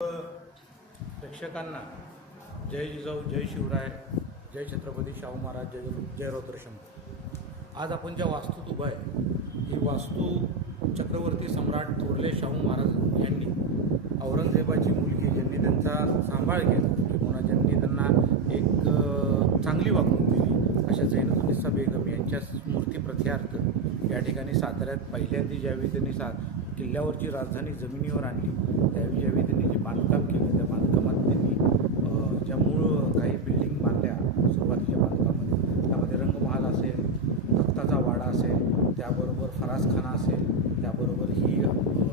प्रेक्षकांना जय जिजाऊ, जय शिवराय, जय छत्रपती शाहू महाराज, जय रौद्रशंकर। आज आपण ज्या वास्तूत उभा आहे ही वास्तू चक्रवर्ती सम्राट थोरले शाहू महाराज यांनी औरंगजेबाची मुलगी ज्यांनी त्यांचा सांभाळ केला किंवा ज्यांनी त्यांना एक चांगली वागणूक दिली अशा झैनतुन्निसा बेगम यांच्या स्मृती प्रत्यार्थ या ठिकाणी साताऱ्यात पहिल्यांदा ज्यावेळी त्यांनी किल्ल्यावरची राजधानी जमिनीवर आणली त्यावेळी ज्यावेळी त्यांनी जे बांधकाम केलं त्या बांधकामात त्यांनी ज्या मूळ काही बिल्डिंग बांधल्या सुरुवातीच्या बांधकामामध्ये त्यामध्ये रंगमहाल असेल, तख्ताचा वाडा असेल, त्याबरोबर फरासखाना असेल, त्याबरोबर ही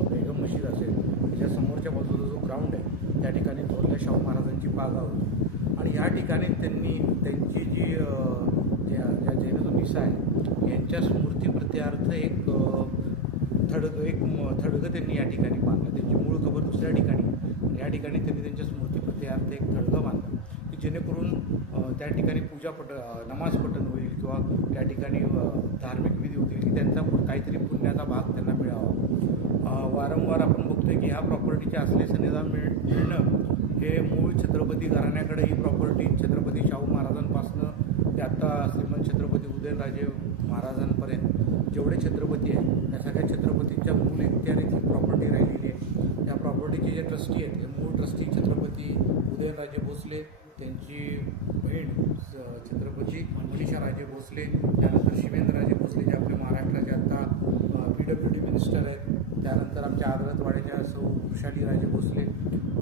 बेगम मशीद असेल, त्याच्या समोरच्या बाजूला जो ग्राउंड आहे त्या ठिकाणी थोरल्या शाहू महाराजांची बागा होती आणि ह्या ठिकाणी त्यांनी त्यांची जी ज्या झैनतुन्निसा आहे यांच्या स्मृतीप्रत्यार्थ एक थडगं त्यांनी या ठिकाणी बांधलं। त्यांची मूळ कबर दुसऱ्या ठिकाणी या ठिकाणी त्यांनी त्यांच्या स्मृतीप्रत्यार्थ एक थडगं बांधलं की जेणेकरून त्या ठिकाणी नमाज पठण होईल किंवा त्या ठिकाणी धार्मिक विधी होतील की त्यांचा काहीतरी पुण्याचा भाग त्यांना मिळावा। वारंवार आपण बघतोय की ह्या प्रॉपर्टीचे असलेचं निदान मिळणं हे मूळ छत्रपती घराण्याकडे ही प्रॉपर्टी छत्रपती शाहू महाराजांपासून ते आत्ता श्रीमंत छत्रपती उदयनराजे महाराजांपर्यंत जेवढे छत्रपती आहेत त्या सगळ्या छत्रपतींच्या मूळ इत्यादीत ही प्रॉपर्टी राहिलेली आहे। त्या प्रॉपर्टीचे जे ट्रस्टी आहेत ते मूळ ट्रस्टी छत्रपती उदयनराजे भोसले, त्यांची बहीण छत्रपती मनीषाराजे भोसले, त्यानंतर शिवेंद्रराजे भोसले जे आपले महाराष्ट्राचे आत्ता PWD मिनिस्टर आहेत, त्यानंतर आमच्या आदरतवाड्याच्या वृषालीराजे भोसले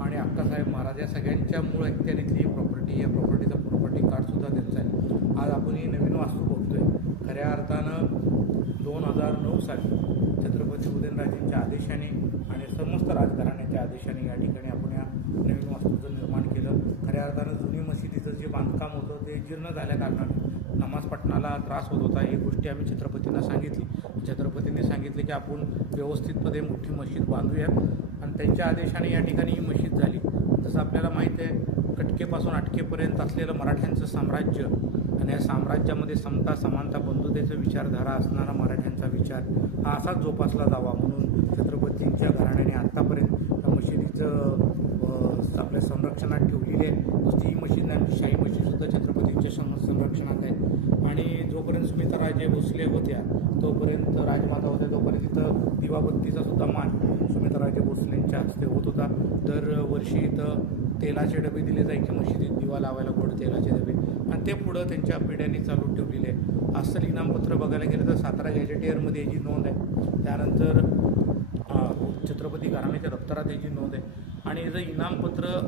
आणि अक्कासाहेब महाराज या सगळ्यांच्या मूळ इत्यादीतली ही प्रॉपर्टी, या प्रॉपर्टीचा प्रॉपर्टी कार्डसुद्धा त्यांचा आहे। आज आपण ही नवीन वास्तू बघतोय खऱ्या अर्थानं 2009 साली छत्रपती उदयनराजेंच्या आदेशाने आणि समस्त राजघराण्याच्या आदेशाने या ठिकाणी आपण या नवीन वास्तूचं निर्माण केलं। खऱ्या अर्थानं जुनी मशिदीचं जे बांधकाम होतं ते जीर्ण झाल्या कारणाने नमाज पठणाला त्रास होत होता। ही गोष्टी आम्ही छत्रपतींना सांगितली। छत्रपतींनी सांगितले की आपण व्यवस्थितपणे मोठी मशीद बांधूयात आणि त्यांच्या आदेशाने या ठिकाणी ही मशीद झाली। जसं आपल्याला माहीत आहे कटकेपासून अटकेपर्यंत असलेलं मराठ्यांचं साम्राज्य आणि या साम्राज्यामध्ये समता, समानता, बंधुतेचा विचारधारा असणारा मराठ्यांचा विचार हा असाच जोपासला जावा म्हणून छत्रपतींच्या घराण्याने आत्तापर्यंत त्या मशिदीचं आपल्या संरक्षणात ठेवलेली आहे। नुसती ही मशीद नाही, शाही मशीदसुद्धा छत्रपतींच्या संरक्षणात आहे आणि जोपर्यंत सुमित्राराजे भोसले होत्या तोपर्यंत राजमाता होत्या तोपर्यंत इथं दिवाबत्तीचा सुद्धा मान सुमित्राराजे भोसलेंच्या हस्ते होत होता। दरवर्षी इथं तेलाचे डबे दिले जायचे मशिदीत दिवा लावायला, गोड तेलाचे डबे, आणि ते पुढं त्यांच्या पिढ्यांनी चालू ठेवलेले आहे। अस्सल इनामपत्र बघायला गेलं तर सातारा गॅजेटियरमध्ये याची नोंद आहे, त्यानंतर छत्रपती घराण्याच्या दप्तरात याची नोंद आहे आणि याचं इनामपत्र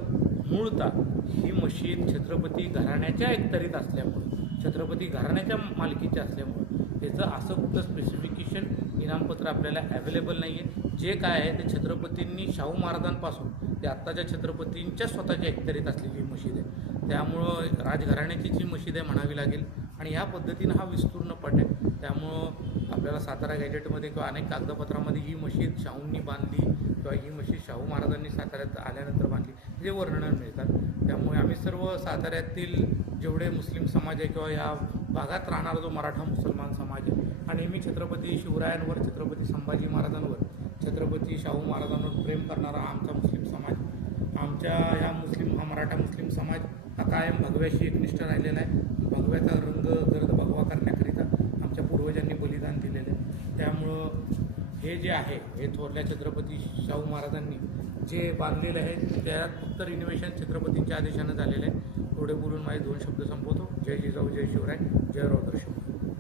मूळतः ही मशीद छत्रपती घराण्याच्या एकतरीत असल्यामुळे, छत्रपती घराण्याच्या मालकीच्या असल्यामुळे त्याचं असं कुठलं स्पेसिफिकेशन इनामपत्र आपल्याला अवेलेबल नाही आहे। जे काय आहे ते छत्रपतींनी शाहू महाराजांपासून ते आत्ताच्या छत्रपतींच्या स्वतःच्या एकतरीत असलेली मशीद आहे, त्यामुळं राजघराण्याची जी मशीद आहे म्हणावी लागेल आणि ह्या पद्धतीनं हा विस्तृर्ण पट आहे। त्यामुळं आपल्याला सातारा गॅजेटमध्ये किंवा अनेक कागदपत्रामध्ये ही मशीद शाहूंनी बांधली किंवा ही मशीद शाहू महाराजांनी साताऱ्यात आल्यानंतर बांधली हे वर्णन मिळतात। त्यामुळे आम्ही सर्व साताऱ्यातील जेवढे मुस्लिम समाज आहे किंवा या भागात राहणारा जो मराठा मुसलमान समाज आहे आणि नेहमी छत्रपती शिवरायांवर, छत्रपती संभाजी महाराजांवर, छत्रपती शाहू महाराजांवर प्रेम करणारा आमचा मुस्लिम समाज, आमच्या ह्या हा मराठा मुस्लिम समाज हा कायम भगव्याशी एकनिष्ठ राहिलेला आहे। भगव्याचा रंग गर्द भगवा करण्याकरिता आमच्या पूर्वजांनी बलिदान दिलेलं आहे। त्यामुळं हे जे आहे हे थोरल्या छत्रपती शाहू महाराजांनी जे बांधलेलं आहे त्यात फक्त रिनोव्हेशन छत्रपतींच्या आदेशानं झालेलं आहे। एवढे बोलून माझे 2 शब्द संपवतो। जय जिजाऊ, जय शिवराय, जय रौद्रशंकर।